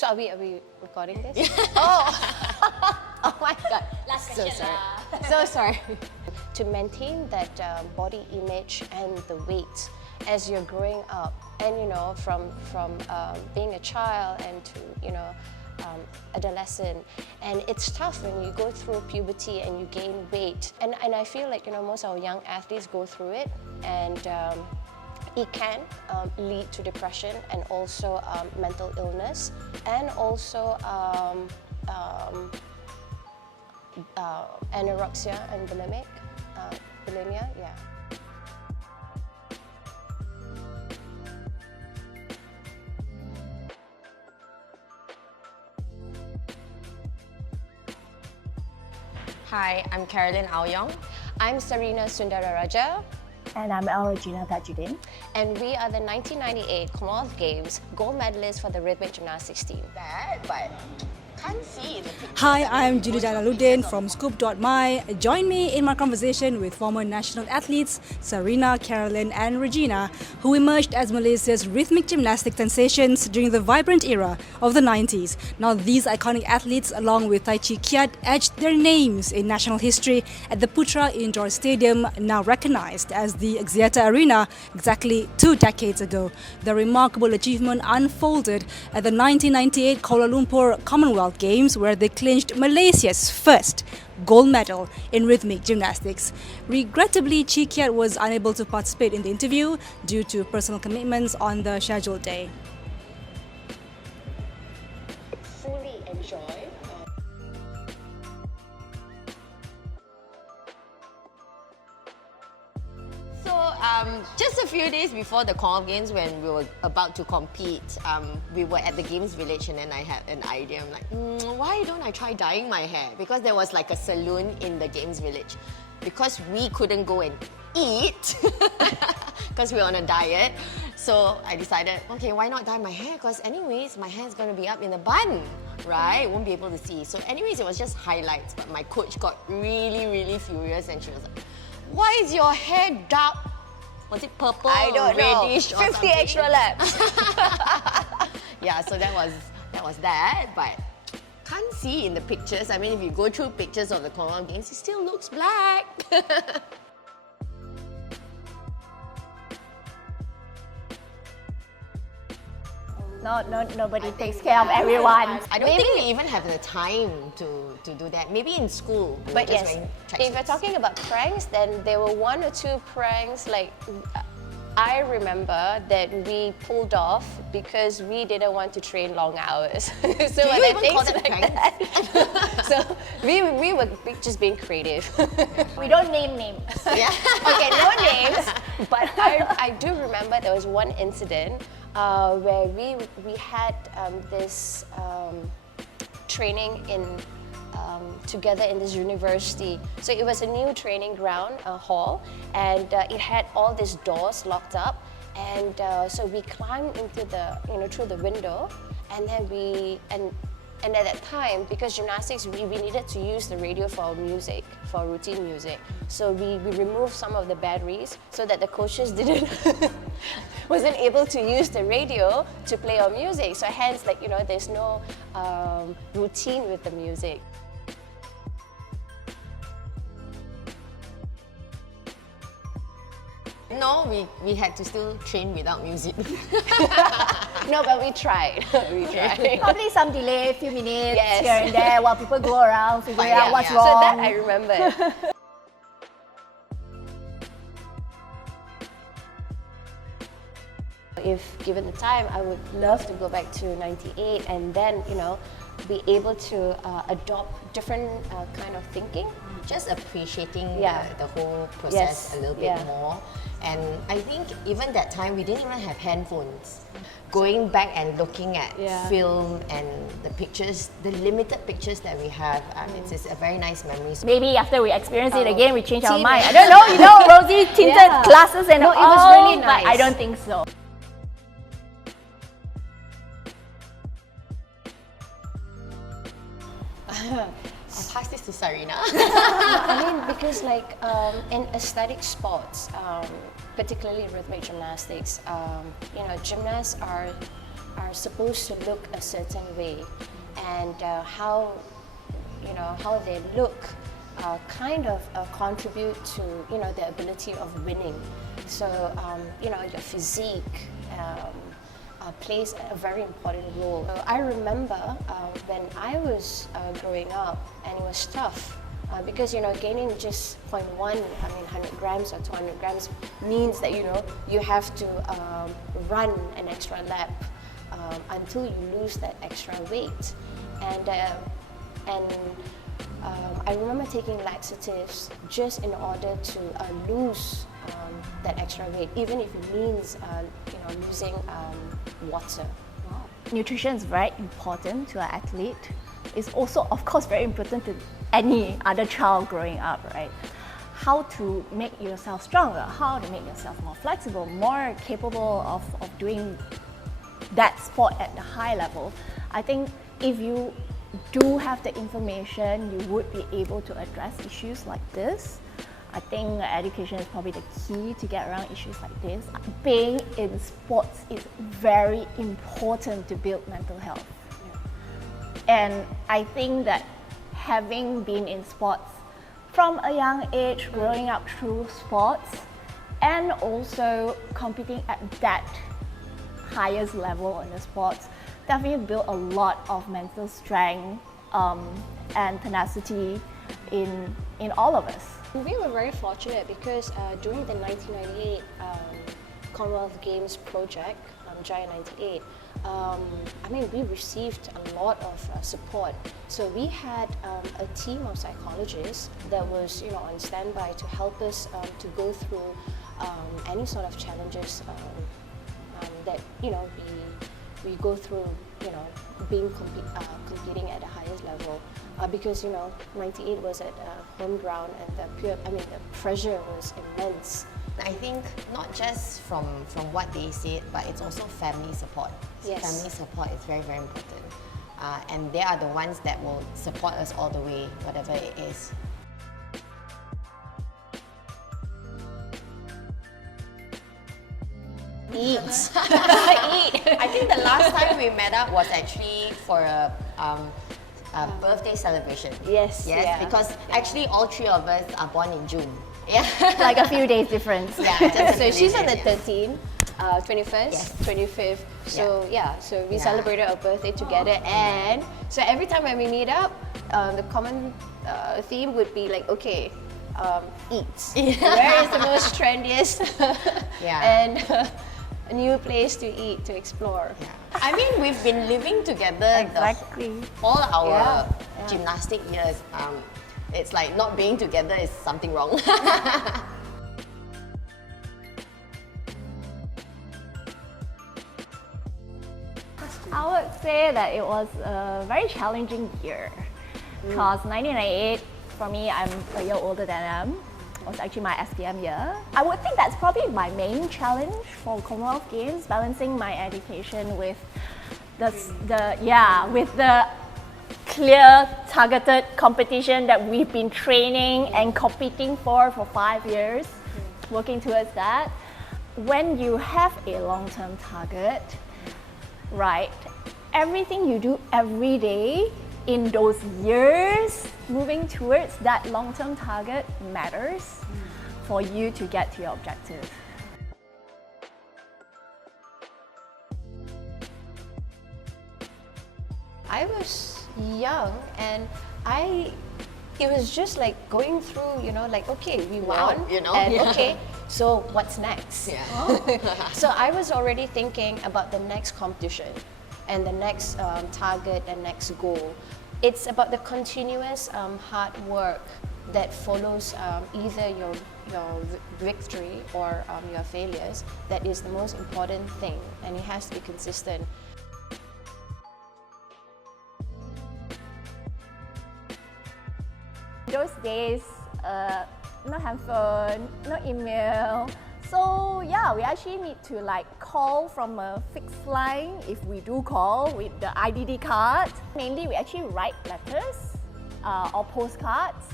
So are we recording this? Oh! Oh my God. Last So question sorry. So sorry. To maintain that body image and the weight as you're growing up, and from being a child and to adolescent, and it's tough when you go through puberty and you gain weight, and I feel like most of our young athletes go through it, and it can lead to depression and also mental illness, and also anorexia and bulimia, yeah. Hi, I'm Carolyn Au Yong. I'm Sarina Sundara Rajah. And I'm Regina Tajudin. And we are the 1998 Commonwealth Games gold medalists for the rhythmic gymnastics team. But can't see the picture. Hi, I'm Julie Jalaluddin from Scoop.my. Join me in my conversation with former national athletes Sarina, Carolyn and Regina, who emerged as Malaysia's rhythmic gymnastic sensations during the vibrant era of the 90s. Now these iconic athletes, along with Thye Chee Kiat, etched their names in national history at the Putra Indoor Stadium, now recognised as the Axiata Arena exactly 2 decades ago. The remarkable achievement unfolded at the 1998 Kuala Lumpur Commonwealth Games, where they clinched Malaysia's first gold medal in rhythmic gymnastics. Regrettably, Chee Kiat was unable to participate in the interview due to personal commitments on the scheduled day. Fully enjoy. Just a few days before the Commonwealth Games, when we were about to compete, we were at the Games Village, and then I had an idea. I'm like, why don't I try dyeing my hair? Because there was like a saloon in the Games Village. Because we couldn't go and eat, because we were on a diet. So I decided, okay, why not dye my hair? Because anyways, my hair is going to be up in a bun, right? Won't be able to see. So anyways, it was just highlights. But my coach got really, really furious, and she was like, why is your hair dark? Was it purple? I don't reddish know. or 50 something? extra laps. Yeah, so that was that. But can't see in the pictures. I mean, if you go through pictures of the Commonwealth Games, it still looks black. Nobody takes care of everyone. I don't think we even have the time to do that. Maybe in school. we were But just yes, wearing if tracksuits. you're talking about pranks, then there were 1 or 2 pranks. Like I remember that we pulled off because we didn't want to train long hours. So Do you there are even call things them like that. So we were just being creative. We don't name names. Yeah. Okay, no names, but I do remember there was one incident where we had this training together in this university. So it was a new training ground, a hall, and it had all these doors locked up. And so we climbed into through the window, and then and at that time, because gymnastics, we needed to use the radio for our music, for our routine music. So we removed some of the batteries so that the coaches wasn't able to use the radio to play our music. So hence, there's no routine with the music. No, we had to still train without music. No, but we tried. We tried. Probably some delay, a few minutes Yes. here and there while people go around figuring out what's yeah. wrong. So that I remember. If given the time, I would love to go back to 98 and then, be able to adopt different kind of thinking. Just appreciating Yeah. the whole process Yes, a little bit yeah. more. And I think even that time, we didn't even have handphones. Going back and looking at Yeah. film and the pictures, the limited pictures that we have, it's a very nice memory. Maybe after we experience it Oh. again, we change our See, mind. I maybe. don't know, Rosie tinted Yeah. glasses and No, it all, was really but I nice. don't think so. I'll pass this to Sarina. I mean, because in aesthetic sports, particularly rhythmic gymnastics, gymnasts are are supposed to look a certain way, and how they look kind of contribute to the ability of winning. So your physique plays a very important role. So I remember when I was growing up, and it was tough. Because gaining just 0.1, 100 grams or 200 grams means that you have to run an extra lap until you lose that extra weight, and I remember taking laxatives just in order to lose that extra weight, even if it means losing water. Wow. Nutrition is very important to an athlete. It's also, of course, very important to any other child growing up, right? How to make yourself stronger, how to make yourself more flexible, more capable of doing that sport at the high level. I think if you do have the information, you would be able to address issues like this. I think education is probably the key to get around issues like this. Being in sports is very important to build mental health. And I think that having been in sports from a young age, growing up through sports, and also competing at that highest level in the sports, definitely built a lot of mental strength and tenacity in all of us. We were very fortunate because during the 1998 Commonwealth Games project, Giant 98, we received a lot of support. So we had a team of psychologists that was on standby to help us to go through any sort of challenges that we go through being competing at the highest level, because 98 was at home ground, and the pressure was immense. I think not just from what they said, but it's also family support. Yes. Family support is very, very important. And they are the ones that will support us all the way, whatever it is. Eat. I think the last time we met up was actually for a birthday celebration. Yes. Yeah. Because actually all three of us are born in June. Yeah. Like a few days difference. Yeah. So she's on the Yeah. 13th, 21st, Yes. 25th. So so we Yeah. celebrated our birthday together, and so every time when we meet up, the common theme would be like, okay, eat. Where is the most trendiest and a new place to eat, to explore? I mean, we've been living together Exactly. all our Yeah. gymnastic years. It's like not being together is something wrong. I would say that it was a very challenging year because 1998, for me, I'm a year older than them. It was actually my SPM year. I would think that's probably my main challenge for Commonwealth Games, balancing my education with with the clear targeted competition that we've been training and competing for 5 years, working towards that. When you have a long-term target, right, everything you do every day in those years moving towards that long-term target matters for you to get to your objective. I was young, and it was just like going through, like, okay, we won, and okay, so what's next? So I was already thinking about the next competition and the next target and next goal. It's about the continuous hard work that follows either your victory or your failures. That is the most important thing, and it has to be consistent. Those days, no handphone, no email. So yeah, we actually need to like call from a fixed line if we do call with the IDD card. Mainly we actually write letters or postcards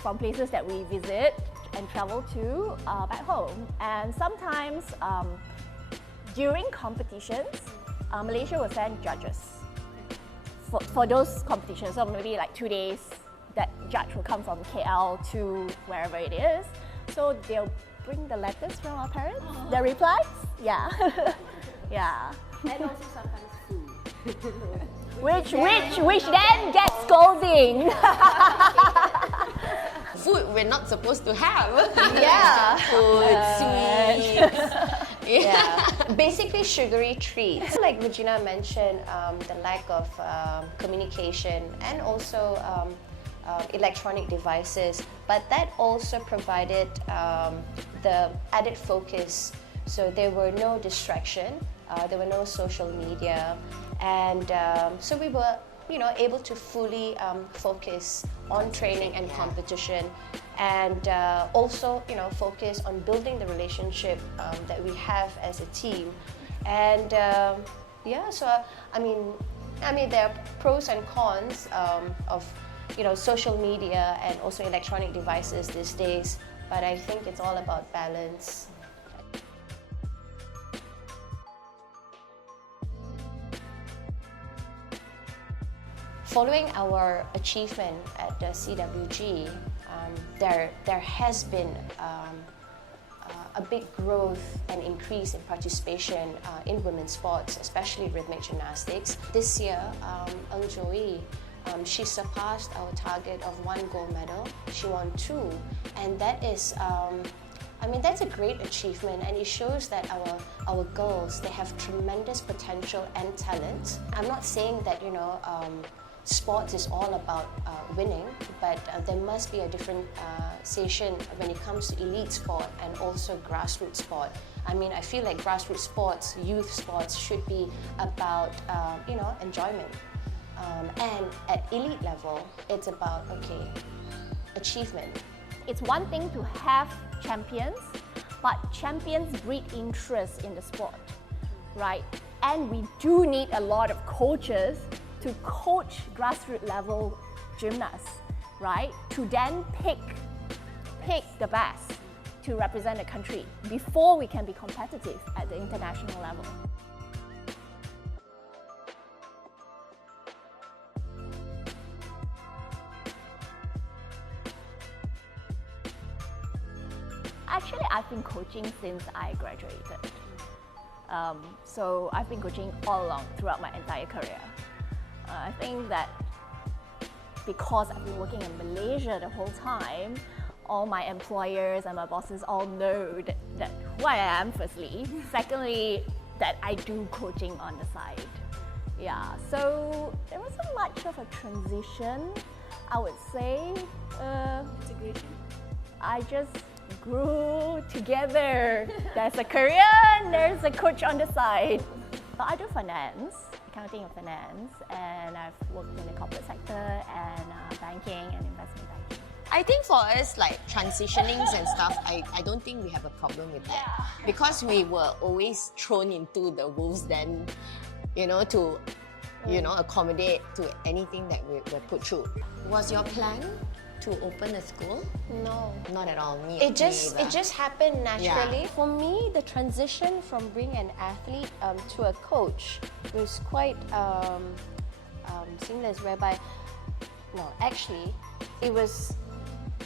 from places that we visit and travel to back home. And sometimes during competitions, Malaysia will send judges for those competitions. So maybe like 2 days, that judge will come from KL to wherever it is. So they'll bring the letters from our parents, the replies. Yeah, yeah. And also sometimes food. Which then gets scolding. Food we're not supposed to have. Yeah. Food, sweets. Yeah, basically sugary treats. Like Regina mentioned, the lack of communication and also electronic devices, but that also provided the added focus. So there were no distraction, there were no social media, and so we were, able to fully focus on training and competition, and also, focus on building the relationship that we have as a team. And yeah, so I mean, there are pros and cons of social media and also electronic devices these days, but I think it's all about balance. Following our achievement at the CWG, there has been a big growth and increase in participation in women's sports, especially rhythmic gymnastics. This year, Ang Joey, she surpassed our target of 1 gold medal. She won 2, and that is, that's a great achievement, and it shows that our girls, they have tremendous potential and talent. I'm not saying that sports is all about winning, but there must be a differentiation when it comes to elite sport and also grassroots sport. I feel like grassroots sports, youth sports, should be about enjoyment. And at elite level, it's about, achievement. It's one thing to have champions, but champions breed interest in the sport, right? And we do need a lot of coaches to coach grassroots level gymnasts, right? To then pick the best to represent the country before we can be competitive at the international level. Actually, I've been coaching since I graduated. So I've been coaching all along throughout my entire career. I think that because I've been working in Malaysia the whole time, all my employers and my bosses all know that who I am, firstly. Secondly, that I do coaching on the side. Yeah, so there wasn't much of a transition, I would say. Integration. I just grew together. There's a career and there's a coach on the side. So I do finance, accounting and finance, and I've worked in the corporate sector and banking and investment banking. I think for us, like transitionings and stuff, I don't think we have a problem with that. Because we were always thrown into the wolves den, to accommodate to anything that we were put through. Was your plan to open a school? No. Not at all. It just happened naturally. Yeah. For me, the transition from being an athlete to a coach was quite seamless, whereby, it was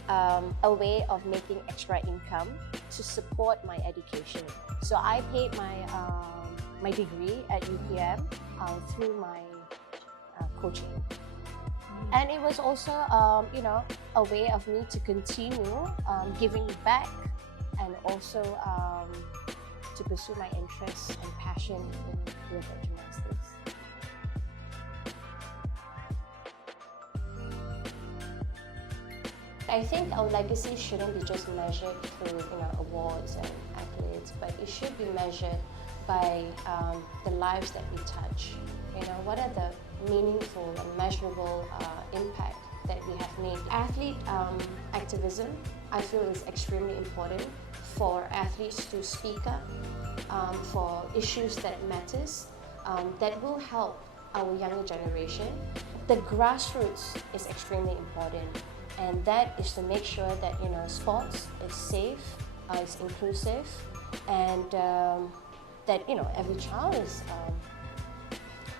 a way of making extra income to support my education. So I paid my degree at UPM through my coaching. And it was also, a way of me to continue giving back and also to pursue my interests and passion in rhythmic gymnastics. I think our legacy shouldn't be just measured through, awards and accolades, but it should be measured by the lives that we touch. What are the meaningful and measurable impact that we have made. Athlete activism, I feel, is extremely important for athletes to speak up for issues that matters, that will help our younger generation. The grassroots is extremely important, and that is to make sure that sports is safe, is inclusive, and that every child is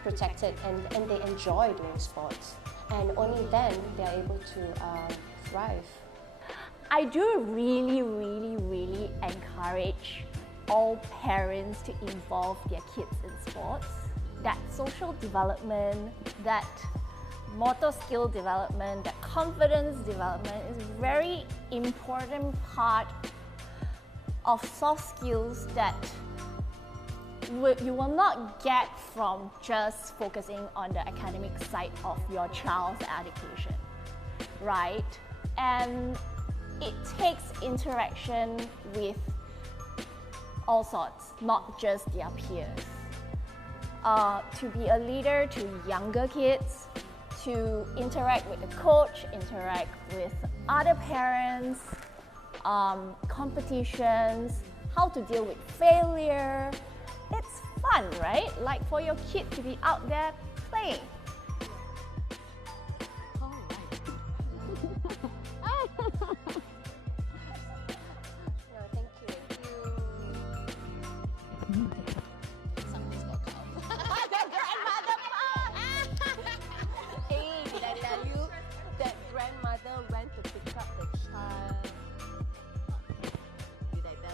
protected and they enjoy doing sports. And only then they are able to thrive. I do really encourage all parents to involve their kids in sports. That social development, that motor skill development, that confidence development is a very important part of soft skills that you will not get from just focusing on the academic side of your child's education, right? And it takes interaction with all sorts, not just their peers. To be a leader to younger kids, to interact with the coach, interact with other parents, competitions, how to deal with failure. It's fun, right? Like for your kid to be out there playing. No, thank you.